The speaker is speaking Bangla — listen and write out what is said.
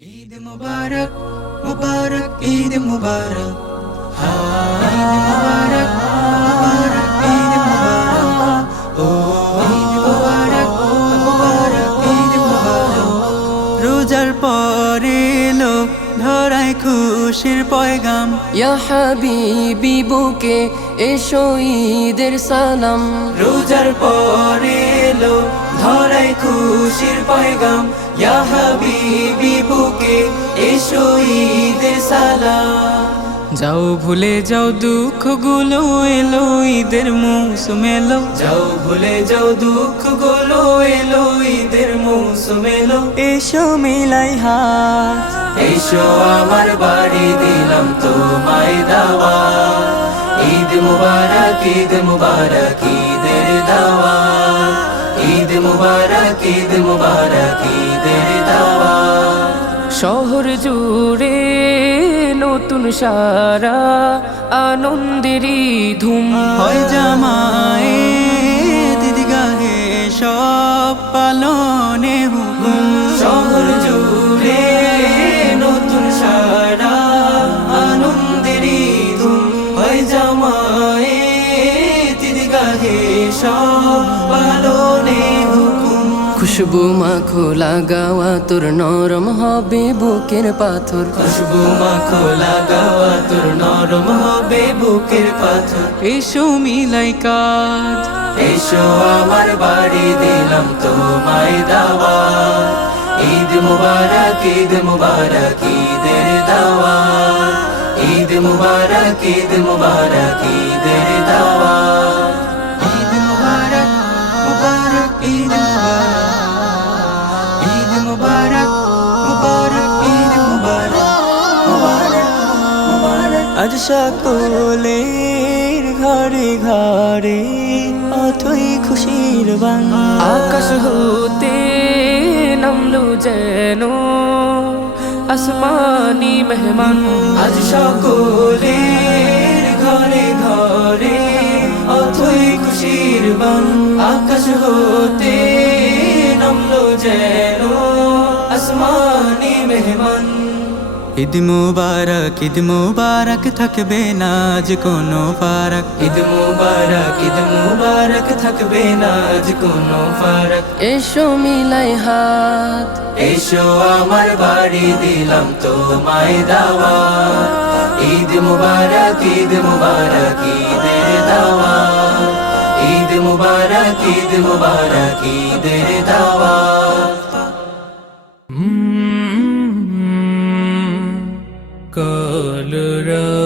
ঈদ মুবারক মুবারক ঈদ মুবারক। ঈদ মুবারক মুবারক ঈদ মুবারক ও ঈদ মুবারক মুবারক ঈদ মুবারক রোজার পরে এলো ধরায় খুশির পয়গাম। ইয়া হাবিবি বুকে এসো ঈদের সালাম। রোজার পরে এলো ধরায় খুশির পয়গাম ইয়া হাবিবি বুকে এসো ঈদের সালাম। যাও ভুলে যাও দুঃখগুলো এলো ঈদের মৌসুম এলো। যাও ভুলে যাও দুঃখগুলো এলো ঈদের মৌসুম এলো। এসো মিলাই হাত। এসো আমার বাড়ি দিলাম তোমায় দাওয়া ঈদ মুবারক ঈদ মুবারক ঈদের দাওয়া মুবারক ঈদ মুবারক ঈদের দাওয়া। শহর জুড়ে নতুন সারা আনন্দেরই ধুম। হয় জামায়ে দিদিগাহে সব পালনে হুকুম। শহর জুড়ে নতুন সারা আনন্দেরই ধুম। হয় জামায়ে দিদিগাহে সব পালনে খুশবু মাখো লাগাওয়া তোর নরম হবে বুকের পাথর। খুশবু মাখো লাগাওয়া তোর নরম হবে বুকের পাথর। এসো মিলাই কাজ। এসো আমার বাড়ি দিলাম তোমায় দাওয়া ঈদ মুবারক ঈদ মুবারক ঈদের দাওয়া ঈদ মুবারক ঈদ মুবারক ঈদের আজ সকলের ঘরে ঘরে অথই খুশির বান। আকাশ হতে নামলো যেন আসমানি মেহমান। আজ সকলের ঘরে ঘরে অথই খুশির বান। আকাশ হতে নামলো যেন আসমানি মেহমান। ঈদ মুবারক ঈদ মুবারক থাকবে না আজ কোনো ফারাক। ঈদ মুবারক ঈদ মুবারক থাকবে না আজ কোনো ফারাক। এসো মিলাই হাত। এসো আমার বাড়ি দিলাম তোমায় দাওয়া ঈদ মুবারক ঈদ মুবারক ঈদের দাওয়া ঈদ মুবারক ঈদ মুবারক ঈদের দাওয়া 乐乐人。